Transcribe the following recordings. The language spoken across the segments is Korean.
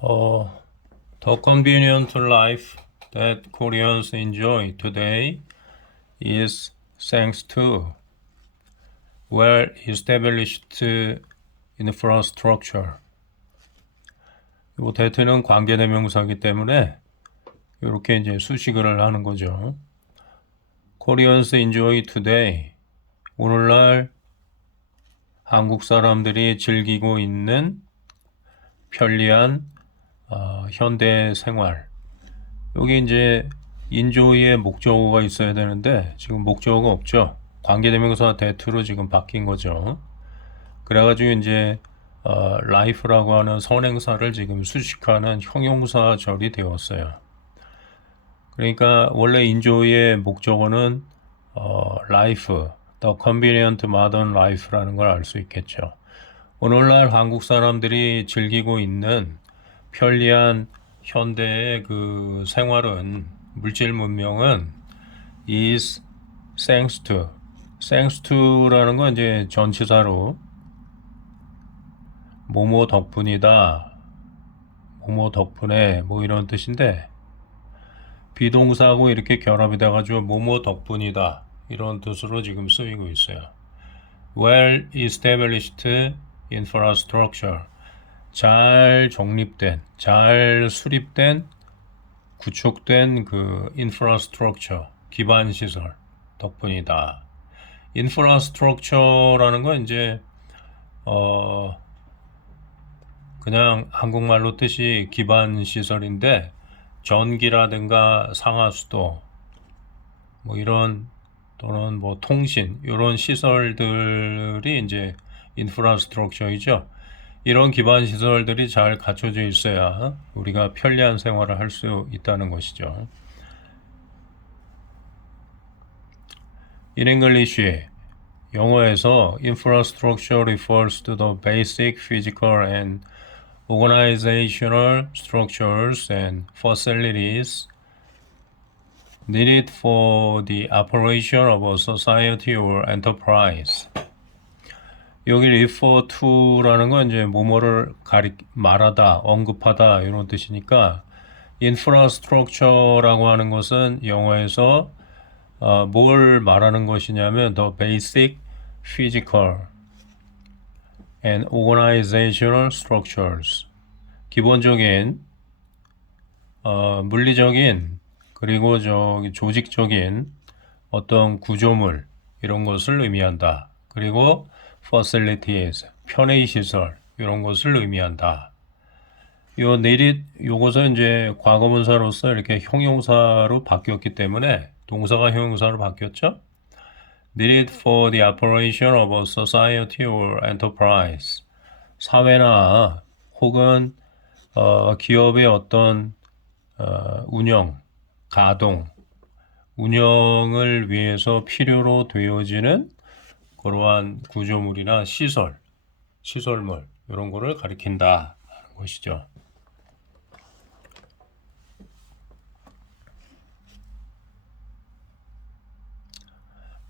The convenient life that Koreans enjoy today is thanks to well-established infrastructure. 이 대트는 관계대명사이기 때문에 이렇게 이제 수식어를 하는 거죠. Koreans enjoy today. 오늘날 한국 사람들이 즐기고 있는 편리한 현대 생활. 여기 이제 enjoy의 목적어가 있어야 되는데 지금 목적어가 없죠. 관계대명사 that로 지금 바뀐 거죠. 그래가지고 이제 life라고 하는 선행사를 지금 수식하는 형용사절이 되었어요. 그러니까 원래 enjoy의 목적어는 life, the convenient modern life라는 걸 알 수 있겠죠. 오늘날 한국 사람들이 즐기고 있는 편리한 현대의 그 생활은 물질 문명은 is thanks to라는 건 이제 전치사로 뭐뭐 덕분이다, 뭐뭐 덕분에 뭐 이런 뜻인데 비동사하고 이렇게 결합이 돼가지고 뭐뭐 덕분이다 이런 뜻으로 지금 쓰이고 있어요. Well established infrastructure. 잘 정립된, 잘 수립된, 구축된 그 infrastructure, 기반 시설 덕분이다. infrastructure라는 건 이제 그냥 한국말로 뜻이 기반 시설인데 전기라든가 상하수도 뭐 이런 또는 뭐 통신 이런 시설들이 이제 인프라스트럭처이죠. 이런 기반 시설들이 잘 갖춰져 있어야 우리가 편리한 생활을 할 수 있다는 것이죠. In English, 영어에서 infrastructure refers to the basic physical and organizational structures and facilities needed for the operation of a society or enterprise. 여기 refer to라는 건 이제 뭐뭐를 말하다, 언급하다 이런 뜻이니까 infrastructure라고 하는 것은 영어에서 뭘 말하는 것이냐면 the basic physical and organizational structures. 기본적인 물리적인 그리고 조직적인 어떤 구조물 이런 것을 의미한다. 그리고 facilities, 편의 시설 이런 것을 의미한다. 요 needed 요것은 이제 과거분사로서 이렇게 형용사로 바뀌었기 때문에 동사가 형용사로 바뀌었죠. Needed for the operation of a society or enterprise. 사회나 혹은 기업의 어떤 운영, 가동, 운영을 위해서 필요로 되어지는 그러한 구조물이나 시설물 이런 거를 가리킨다 하는 것이죠.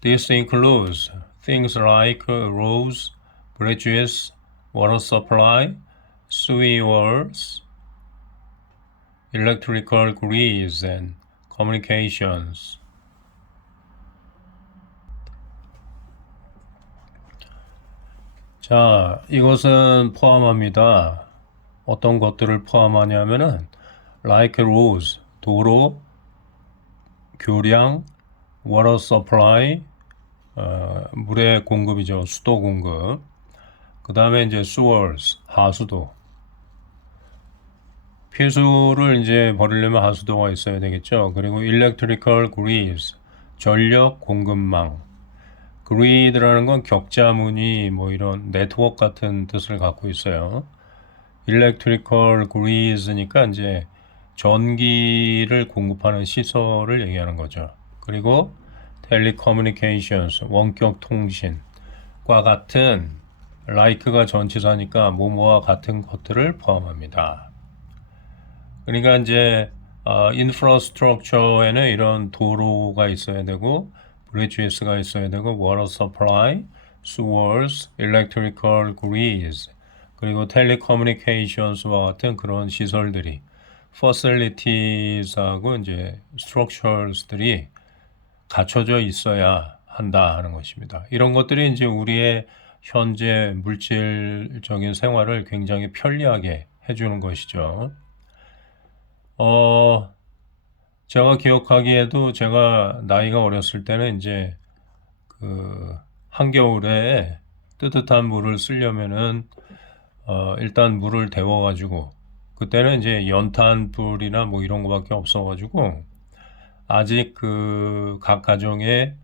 This includes things like roads, bridges, water supply, sewers, electrical grids, and communications. 자, 이것은 포함합니다. 어떤 것들을 포함하냐면은 like roads, 도로, 교량, water supply, 물의 공급이죠. 수도 공급. 그 다음에 이제 sewers, 하수도. 폐수를 이제 버리려면 하수도가 있어야 되겠죠. 그리고 electrical grids, 전력 공급망. grid라는 건 격자무늬 뭐 이런 네트워크 같은 뜻을 갖고 있어요. electrical grids니까 이제 전기를 공급하는 시설을 얘기하는 거죠. 그리고 telecommunications, 원격 통신과 같은 like가 전치사니까 뭐뭐와 같은 것들을 포함합니다. 그러니까 이제 infrastructure에는 이런 도로가 있어야 되고 bridges가 있어야 되고 water supply, sewers, electrical grids 그리고 telecommunications와 같은 그런 시설들이 facilities하고 이제 structures들이 갖춰져 있어야 한다 하는 것입니다. 이런 것들이 이제 우리의 현재 물질적인 생활을 굉장히 편리하게 해주는 것이죠. 제가 기억하기에도 제가 나이가 어렸을 때는 이제 그 한겨울에 뜨뜻한 물을 쓰려면은 일단 물을 데워가지고 그때는 이제 연탄불이나 뭐 이런 거밖에 없어가지고 아직 그 각 가정에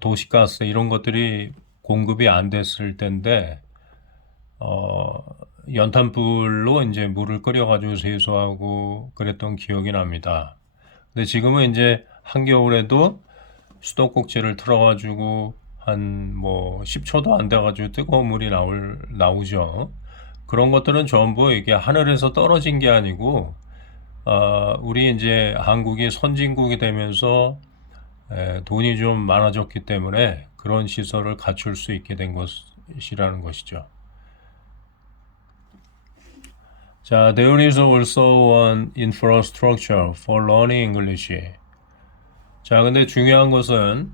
도시가스 이런 것들이 공급이 안 됐을 때인데 연탄불로 이제 물을 끓여가지고 세수하고 그랬던 기억이 납니다. 근데 지금은 이제 한겨울에도 수도꼭지를 틀어가지고 한 뭐 10초도 안 돼가지고 뜨거운 물이 나오죠. 그런 것들은 전부 이게 하늘에서 떨어진 게 아니고 우리 이제 한국이 선진국이 되면서 돈이 좀 많아졌기 때문에 그런 시설을 갖출 수 있게 된 것이라는 것이죠. 자, there is also an infrastructure for learning English. 자, 근데 중요한 것은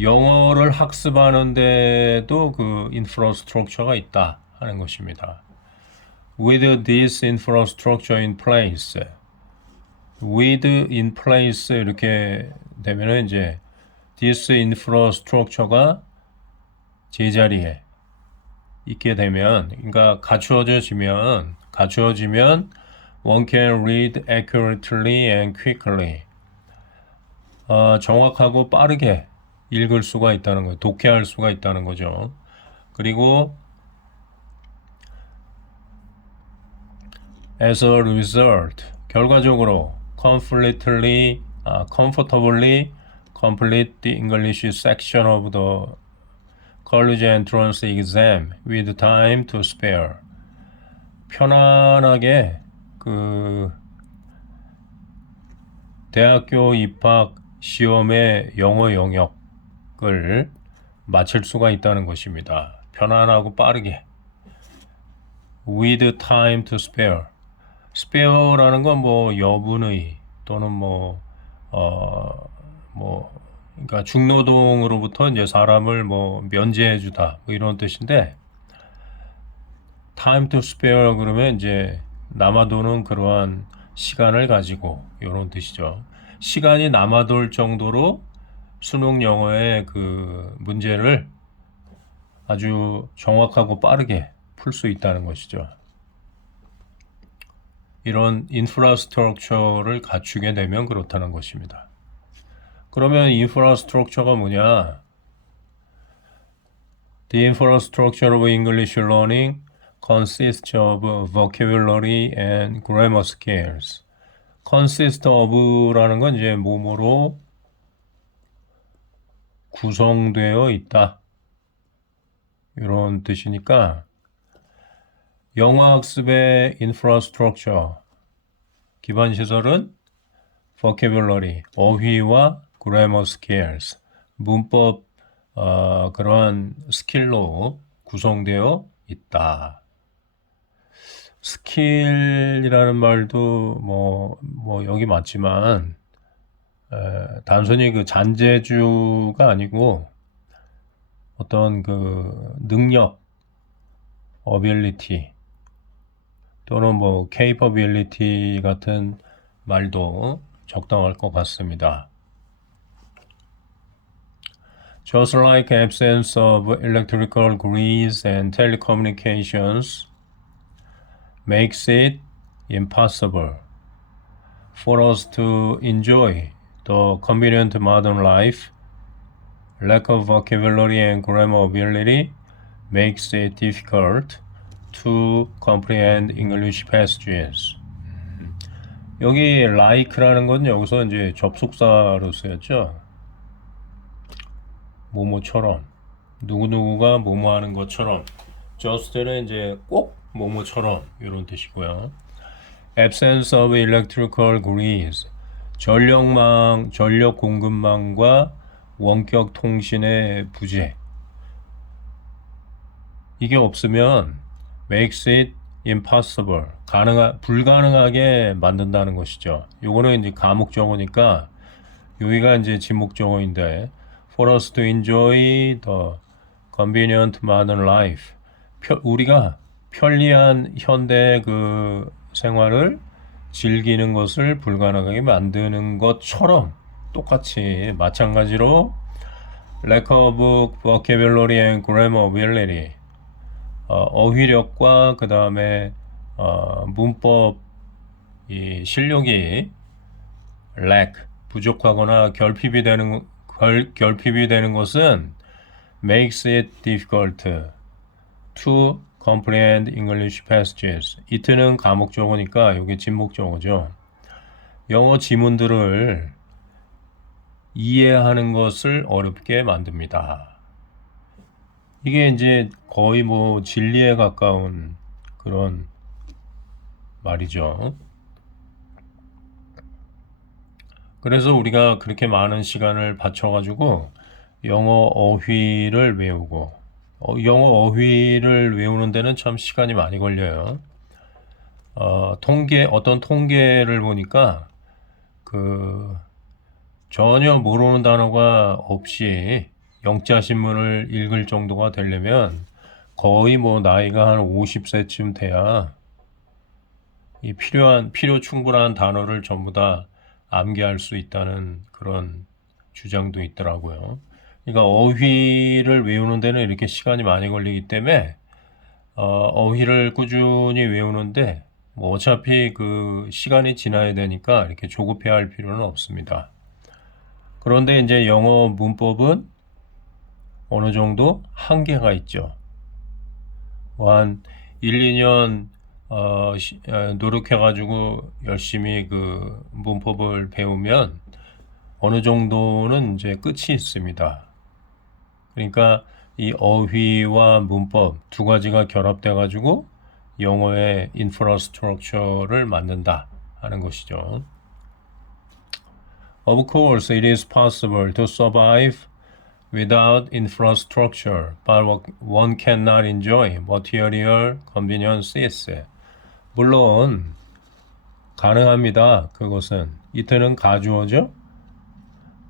영어를 학습하는데도 그 infrastructure가 있다 하는 것입니다. With this infrastructure in place, with in place 이렇게 되면은 이제 this infrastructure가 제자리에 있게 되면, 그러니까 갖추어지면 one can read accurately and quickly. 정확하고 빠르게 읽을 수가 있다는 거예요. 독해할 수가 있다는 거죠. 그리고 as a result, 결과적으로 comfortably complete the English section of the college entrance exam with time to spare. 편안하게 그 대학교 입학 시험의 영어 영역을 마칠 수가 있다는 것입니다. 편안하고 빠르게. With time to spare. spare라는 건 뭐 여분의 또는 그러니까 중노동으로부터 이제 사람을 뭐 면제해주다 뭐 이런 뜻인데, time to spare 그러면 이제 남아도는 그러한 시간을 가지고 이런 뜻이죠. 시간이 남아돌 정도로 수능 영어의 그 문제를 아주 정확하고 빠르게 풀 수 있다는 것이죠. 이런 인프라스트럭처를 갖추게 되면 그렇다는 것입니다. 그러면 인프라스트럭처가 뭐냐? The infrastructure of English learning consists of vocabulary and grammar skills. consist of라는 건 이제 뭐뭐로 구성되어 있다, 이런 뜻이니까 영어 학습의 infrastructure 기반 시설은 vocabulary 어휘와 grammar skills 문법 그러한 스킬로 구성되어 있다. 스킬이라는 말도 뭐 여기 맞지만 단순히 그 잔재주가 아니고 어떤 그 능력, ability 또는 뭐 capability 같은 말도 적당할 것 같습니다. Just like absence of electrical grids and telecommunications makes it impossible for us to enjoy the convenient modern life, lack of vocabulary and grammar ability makes it difficult to comprehend English passages. 여기 like라는 건 여기서 이제 접속사로 쓰였죠. 뭐뭐처럼, 누구누구가 뭐뭐하는 것처럼. just는 이제 꼭 뭐뭐처럼 이런 뜻이고요. absence of electrical grids, 전력망, 전력 공급망과 원격 통신의 부재. 이게 없으면 makes it impossible. 불가능하게 만든다는 것이죠. 요거는 이제 가목적어니까 여기가 이제 지목적어인데 for us to enjoy the convenient modern life. 우리가 편리한 현대 그 생활을 즐기는 것을 불가능하게 만드는 것처럼 똑같이 마찬가지로 lack of vocabulary and grammar ability 어휘력과 그 다음에 문법 이 실력이 lack 부족하거나 결핍이 되는 것은 makes it difficult to comprehend English passages. it는 가목적어니까 이게 진목적어죠. 영어 지문들을 이해하는 것을 어렵게 만듭니다. 이게 이제 거의 뭐 진리에 가까운 그런 말이죠. 그래서 우리가 그렇게 많은 시간을 바쳐가지고 영어 어휘를 외우고 영어 어휘를 외우는 데는 참 시간이 많이 걸려요. 어떤 통계를 보니까 그 전혀 모르는 단어가 없이 영자 신문을 읽을 정도가 되려면 거의 뭐 나이가 한 50세쯤 돼야 이 필요 충분한 단어를 전부 다 암기할 수 있다는 그런 주장도 있더라고요. 그러니까 어휘를 외우는 데는 이렇게 시간이 많이 걸리기 때문에 어휘를 꾸준히 외우는데 뭐 어차피 그 시간이 지나야 되니까 이렇게 조급해 할 필요는 없습니다. 그런데 이제 영어 문법은 어느 정도 한계가 있죠. 한 1, 2년 노력해가지고 열심히 그 문법을 배우면 어느 정도는 이제 끝이 있습니다. 그러니까 이 어휘와 문법 두 가지가 결합돼가지고 영어의 인프라스트럭처를 만든다 하는 것이죠. Of course, it is possible to survive without infrastructure, but one cannot enjoy material conveniences. 물론 가능합니다. 그것은 이때는 가주어죠.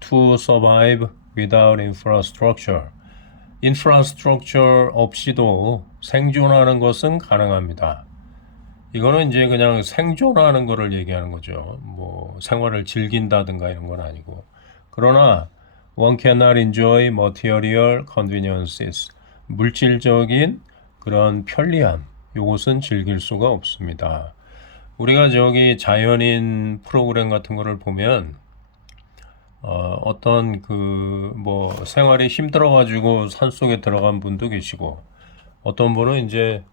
To survive without infrastructure. infrastructure 없이도 생존하는 것은 가능합니다. 이거는 이제 그냥 생존하는 거를 얘기하는 거죠. 뭐 생활을 즐긴다든가 이런 건 아니고. 그러나 one cannot enjoy material conveniences. 물질적인 그런 편리함, 요것은 즐길 수가 없습니다. 우리가 저기 자연인 프로그램 같은 거를 보면 어떤 그 뭐 생활이 힘들어가지고 산속에 들어간 분도 계시고 어떤 분은 이제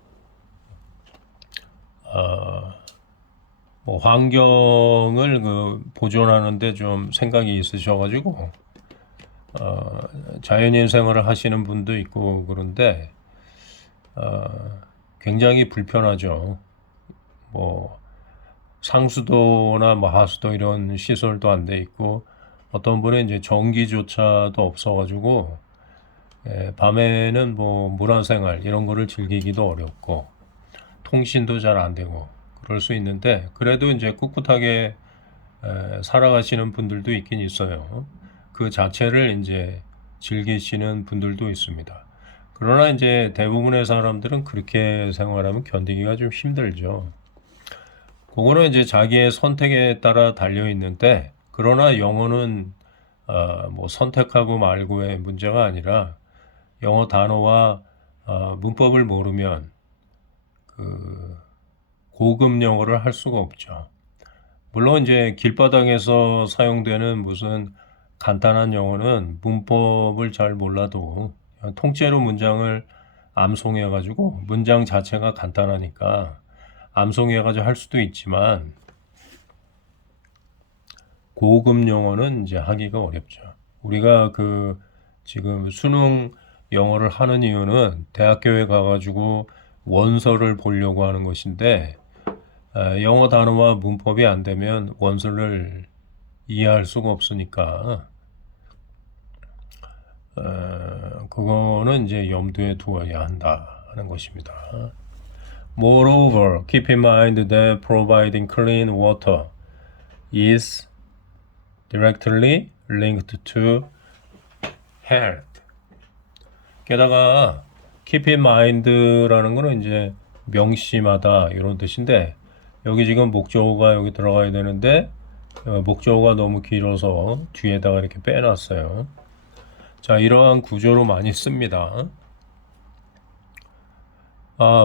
뭐 환경을 그 보존하는데 좀 생각이 있으셔가지고 자연인 생활을 하시는 분도 있고 그런데 굉장히 불편하죠. 뭐 상수도나 뭐 하수도 이런 시설도 안 돼 있고 어떤 분은 이제 전기조차도 없어가지고 밤에는 뭐 문화생활 이런 거를 즐기기도 어렵고 통신도 잘 안 되고 그럴 수 있는데 그래도 이제 꿋꿋하게 살아가시는 분들도 있긴 있어요. 그 자체를 이제 즐기시는 분들도 있습니다. 그러나 이제 대부분의 사람들은 그렇게 생활하면 견디기가 좀 힘들죠. 그거는 이제 자기의 선택에 따라 달려 있는데 그러나 영어는 뭐 선택하고 말고의 문제가 아니라 영어 단어와 문법을 모르면 그 고급 영어를 할 수가 없죠. 물론 이제 길바닥에서 사용되는 무슨 간단한 영어는 문법을 잘 몰라도 통째로 문장을 암송해가지고 문장 자체가 간단하니까 암송해가지고 할 수도 있지만 고급 영어는 이제 하기가 어렵죠. 우리가 그 지금 수능 영어를 하는 이유는 대학교에 가가지고 원서를 보려고 하는 것인데 영어 단어와 문법이 안 되면 원서를 이해할 수가 없으니까 그거는 이제 염두에 두어야 한다 하는 것입니다. Moreover, keep in mind that providing clean water is directly linked to health. 게다가 keep in mind라는 거는 이제 명심하다 이런 뜻인데 여기 지금 목적어가 여기 들어가야 되는데 목적어가 너무 길어서 뒤에다가 이렇게 빼놨어요. 자, 이러한 구조로 많이 씁니다.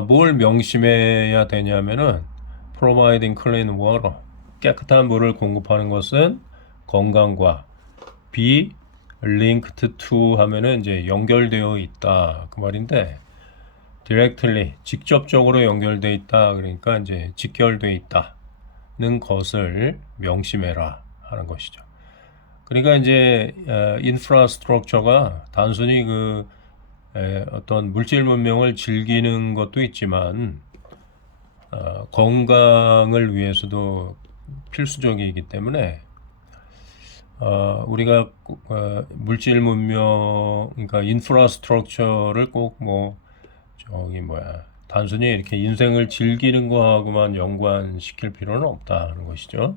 뭘 명심해야 되냐면은 providing clean water, 깨끗한 물을 공급하는 것은 건강과 be linked to 하면은 이제 연결되어 있다 그 말인데 directly 직접적으로 연결되어 있다 그러니까 이제 직결되어 있다는 것을 명심해라 하는 것이죠. 그러니까 이제 인프라스트럭처가 단순히 어떤 물질 문명을 즐기는 것도 있지만 건강을 위해서도 필수적이기 때문에 우리가 물질 문명, 그러니까 인프라스트럭처를 꼭 단순히 이렇게 인생을 즐기는 거하고만 연관시킬 필요는 없다는 것이죠.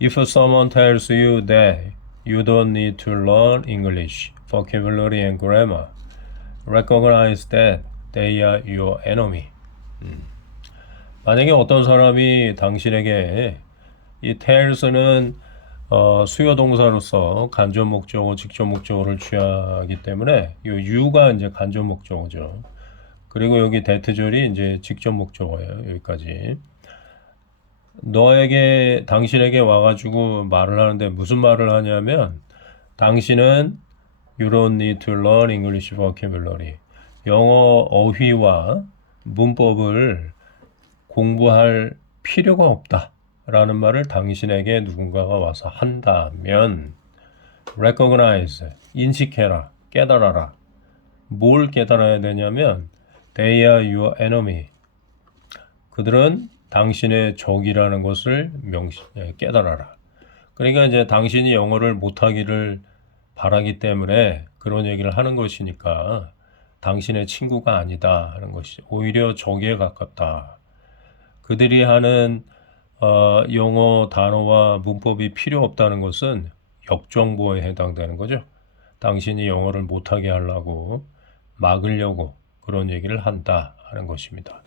If someone tells you that you don't need to learn English, vocabulary and grammar, recognize that they are your enemy. 만약에 어떤 사람이 당신에게 이 tells는 수요 동사로서 간접 목적어, 직접 목적어를 취하기 때문에 이 you가 이제 간접 목적어죠. 그리고 여기 that절이 이제 직접 목적어예요. 여기까지. 당신에게 와가지고 말을 하는데 무슨 말을 하냐면 당신은 You don't need to learn English vocabulary. 영어 어휘와 문법을 공부할 필요가 없다 라는 말을 당신에게 누군가가 와서 한다면 recognize, 인식해라, 깨달아라. 뭘 깨달아야 되냐면 they are your enemy. 그들은 당신의 적이라는 것을 깨달아라. 그러니까 이제 당신이 영어를 못하기를 바라기 때문에 그런 얘기를 하는 것이니까 당신의 친구가 아니다 하는 것이 오히려 적에 가깝다. 그들이 하는 영어 단어와 문법이 필요 없다는 것은 역정보에 해당되는 거죠. 당신이 영어를 못하게 하려고 막으려고 그런 얘기를 한다 하는 것입니다.